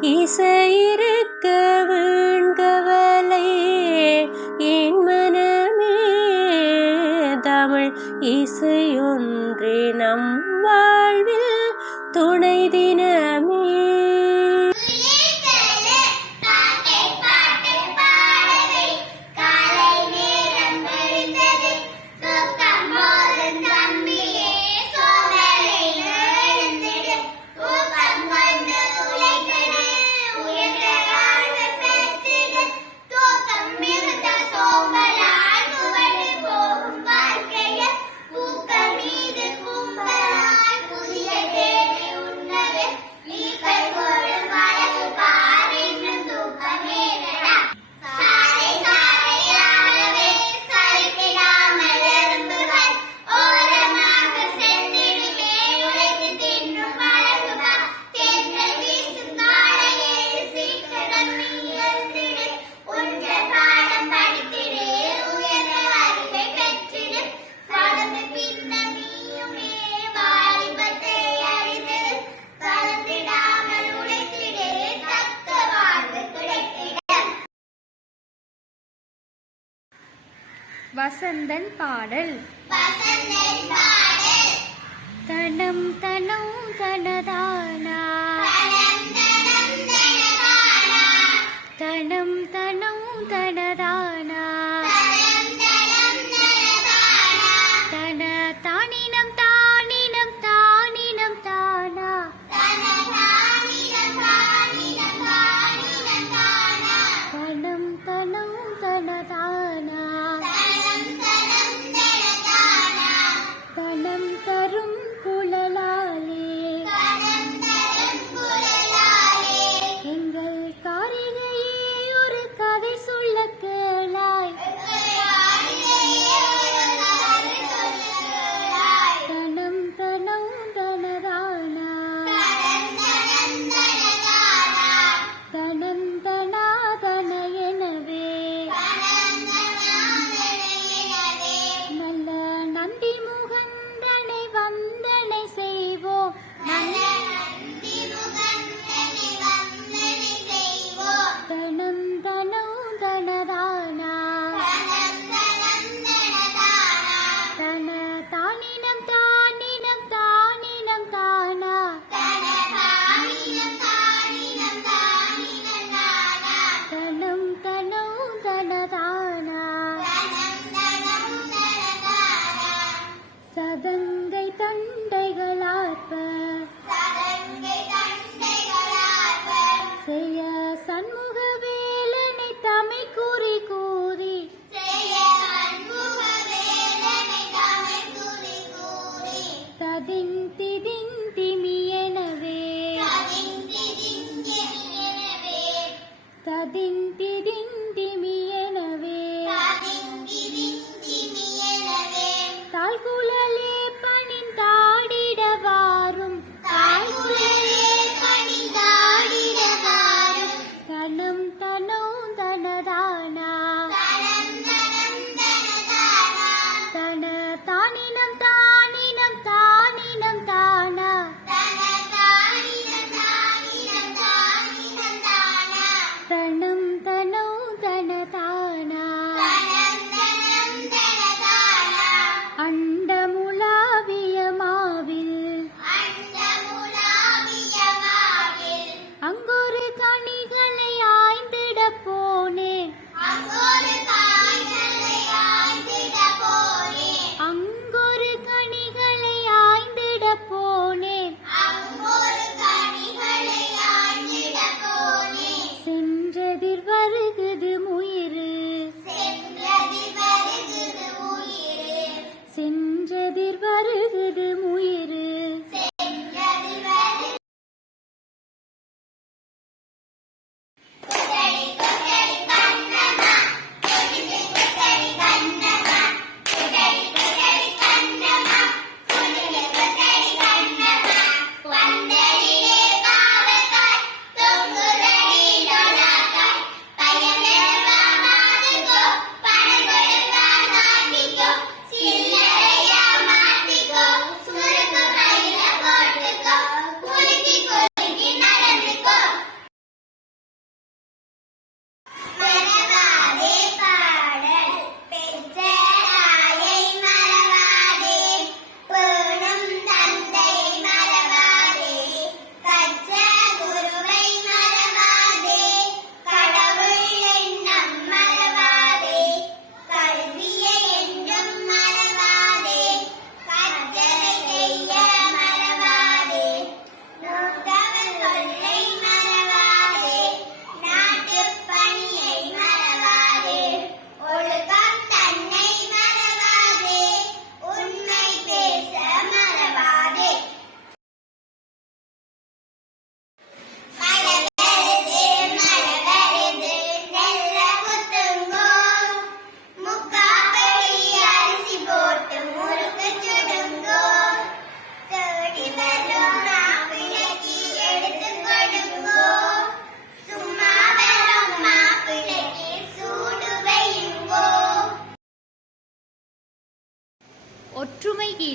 இசையிருக்க வீண்கவலை என் மனமே தமிழ் இசையொன்றே நம் வாழ்வில் துணை தினமே. வசந்தன் பாடல். தனம் தனம் தனதானா தனம் தனம் தனதானா தன தானினம் தானினம் தானினம் தானா தனம் தனம் தனதானா தனம் தரும் குழலாலே எங்கள் காரிகையே ஒரு கதை சொல்ல கேளாய். தனம் தனம் தனதானா தனம் தனாதன எனவே நல்ல நந்தி முகந்தனை வந்தனை செய்வோம். தனம் தனம் தனதானா தன தானினம் தானினம் தானினம் தானா தனம் தனம் தனதானா சதங்கை தண்டைகளாற்ப செய்ய சண்முக வேலனை தமை கூறி கூறி ததின் திதின் திமியனவே ததின் திதின் திமியனவே தாழ்குழலே பணிந்தாடிட வாரும் தனம் தனம் தனதானா தன தானினம் தானினம் தானினம் தானா தனம் தன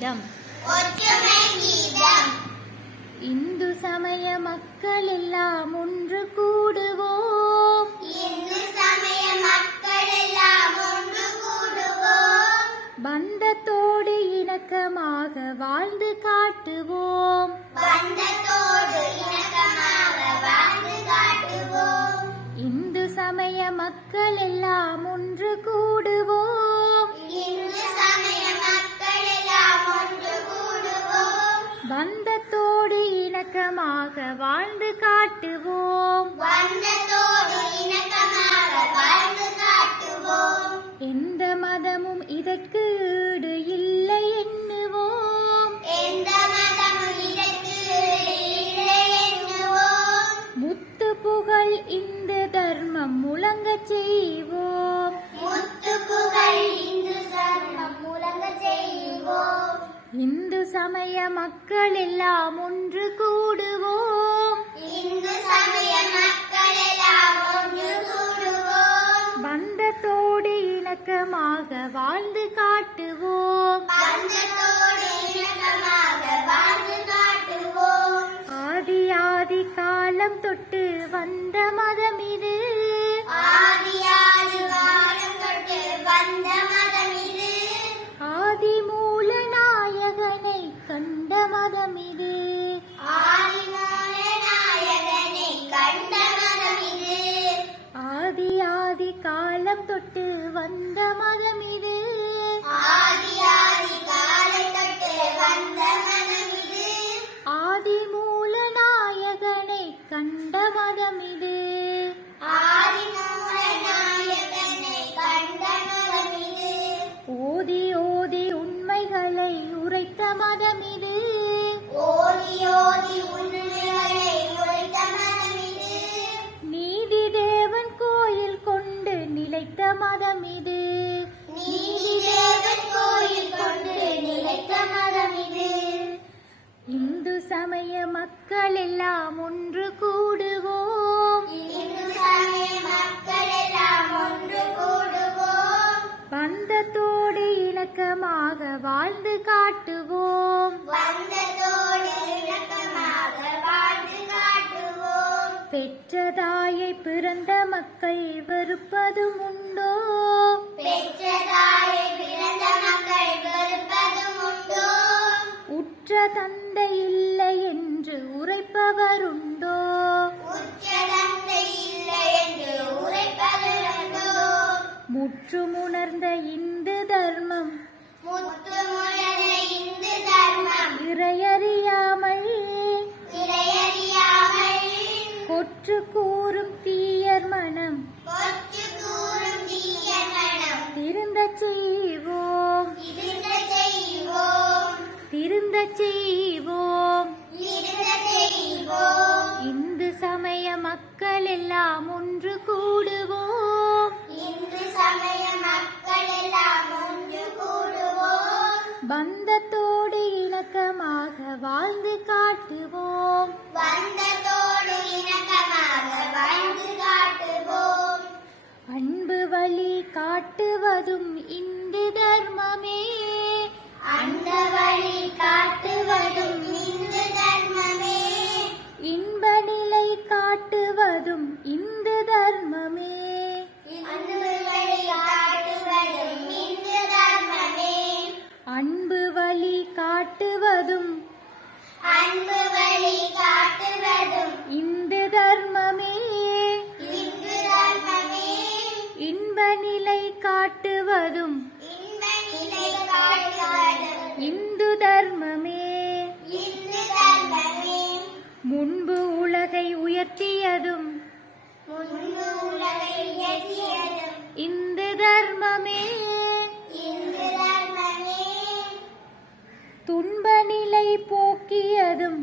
கீதம் ஒற்றுமை கீதம். இந்து சமய மக்கள் எல்லாம் ஒன்று கூடுவோம். இந்து சமய மக்கள் எல்லாம் ஒன்று கூடுவோம். பந்தத்தோடு இணக்கமாக வாழ்ந்து காட்டுவோம். பந்தத்தோடு இணக்கமாக வாழ்ந்து காட்டுவோம். இந்து சமய மக்கள் எல்லாம் ஒன்று கூடுவோம். இந்து சமய மக்கள் எல்லாம் ஒன்று கூடுவோம். பந்தத்தோடு இணக்கமாக வாழ்ந்து காட்டுவோம். பந்தத்தோடு இணக்கமாக வாழ்ந்து காட்டுவோம். எந்த மதமும் இதற்கு ஈடு இல்லை எண்ணுவோம். எந்த மதமும் இதற்கு இல்லை எண்ணுவோம். முத்து புகழ் இந்து தர்மம் முழங்கச் செய்வோம். முத்து புகழ் இந்து சமயம் முழங்கச் செய்வோம். இந்து சமய மக்கள் எல்லாம் ஒன்று கூடுவோம். இந்து சமய மக்கள் எல்லாம் ஒன்று கூடுவோம். பந்தத்தோடு இணக்கமாக வாழ்ந்து காட்டுவோம். பந்தத்தோடு இணக்கமாக வாழ்ந்து காட்டுவோம். ஆதி ஆதி காலம் தொட்டு வந்த மதம் இது. ஆதி ஆதி காலம் தொட்டு வந்த மதம் இது. ஆதி மூல நாயகனை கண்ட மதம் இது. ஆதி மூல நாயகனை கண்ட மதம் இது. ஆதி ஆதி காலம் தொட்டு வந்த மதம் இது. ஆதி ஆதி காலம் தொட்டு வந்த மதம் இது. ஆதி மூல நாயகனை கண்ட மதம் இது. ஆதி மூல நாயகனை கண்ட மதம் இது. ஓதி ஓதி உண்மைகளை உரைத்த மதம் இது. ஓதி ஓதி உண்மைகளை உரைத்த மதம் இது. நீதி தேவன் கோயில் கொண்டு நிலைத்த மதம் இது. நீதி தேவன் கோயில் கொண்டு நிலைத்த மதம் இது. இந்து சமய மக்கள் எல்லாம் ஒன்று கூடுவோம். இந்து சமய மக்கள் எல்லாம் ஒன்று கூடுவோம். பந்தத்தோடு இணக்கமாக வாழ்ந்து காட்டுவோம். பந்தத்தோடு இணக்கமாக வாழ்ந்து காட்டுவோம். பெற்ற தாயை பிறந்த மக்கள் வெறுப்பதும் உண்டோ? பெற்ற தாயை பிறந்த மக்கள் வெறுப்பதும் உண்டோ? உற்ற தந்தை இல்லை என்று உரைப்பவருண்டோ? உற்ற தந்தை இல்லை என்று உரைப்பதுண்டோ? முற்றுமுணர்ந்த இந்து தர்மம் முற்றுமுழந்த இந்து தர்மம் இறையறியாமல் இறையறியாமல் கொற்று கூறும் தீயர் மனம் கொச்சு கூறும் தீய மனம் திருந்தச் செய்வோம். இருந்த செய்வோம். திருந்தச் செய்வோம். இருந்த செய்வோம். இந்து சமய மக்கள் எல்லாம் ஒன்று கூடுவோம். இந்து சமய மக்கள் எல்லாம் ஒன்று கூடுவோம். பந்தத்தோடு இணக்கமாக வாழ்ந்து காட்டுவோம். பந்தத்தோடு இணக்கமாக வாழ்ந்து காட்டுவோம். அன்பு வழி காட்டுவதும் இந்து தர்மமே. அந்த வழி காட்டுவதும் இந்து தர்மமே. இன்ப நிலை காட்டுவதும் இந்து தர்மமே. அன்பு வழி காட்டுவதும் இந்து தர்மமே. அன்பு வழி காட்டுவதும் அன்பு வழி காட்டுவதும் இந்து தர்மமே. இந்து தர்மமே. இன்ப நிலை காட்டுவதும் இன்ப நிலை காட்டுவதும் இந்து தர்மமே. இந்து தர்மமே. முன்பு உலகை உயர்த்தியதும் முன்பு உலகை இயற்றியதும் இந்து தர்மமே. இந்து தர்மமே. துன்ப நிலை போக்கியதும்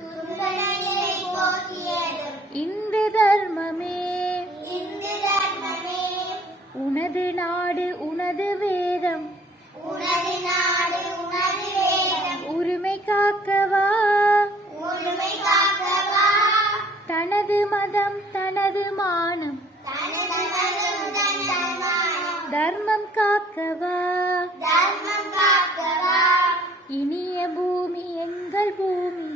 துன்ப நிலை போக்கியதும் இந்து தர்மமே. இந்து தர்மமே. உனது நாடு உனது வேதம் உனது நாடு உனது வேதம் உரிமை காக்கவா? உரிமை காக்கவா? தனது மதம் தனது மானம் தனது மதம் தனது மானம் தர்மம் காக்கவா? தர்மம் காக்கவா? இனிய பூமி எங்கள் பூமி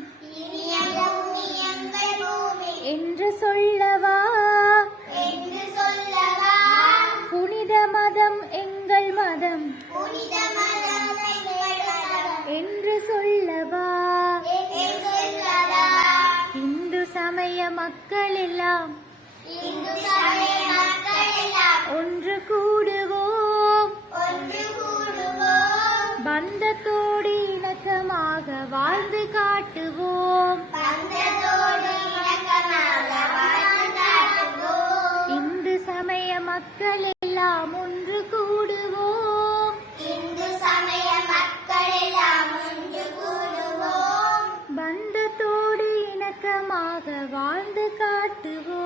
இனிய பூமி எங்கள் பூமி என்று சொல்லவா என்று சொல்லவா புனித மதம் எங்கள் மதம் புனித மதம் எங்கள் மதம் என்று சொல்லவா என்று சொல்லவா இந்து சமய மக்கள் எல்லாம் இந்து சமய மக்கள் எல்லாம் ஒன்று கூடுவோம் ஒன்று கூடுவோம் பந்தத்தோடு இணக்கமாக வாழ்ந்து காட்டுவோம் பந்தத்தோடு இணக்கமாக வாழ்ந்து காட்டுவோம் இந்து சமய மக்கள் எல்லாம் ஒன்று கூடுவோம் இந்து சமய மக்கள் எல்லாம் ஒன்று கூடுவோம் பந்தத்தோடு இணக்கமாக வாழ்ந்து காட்டுவோம்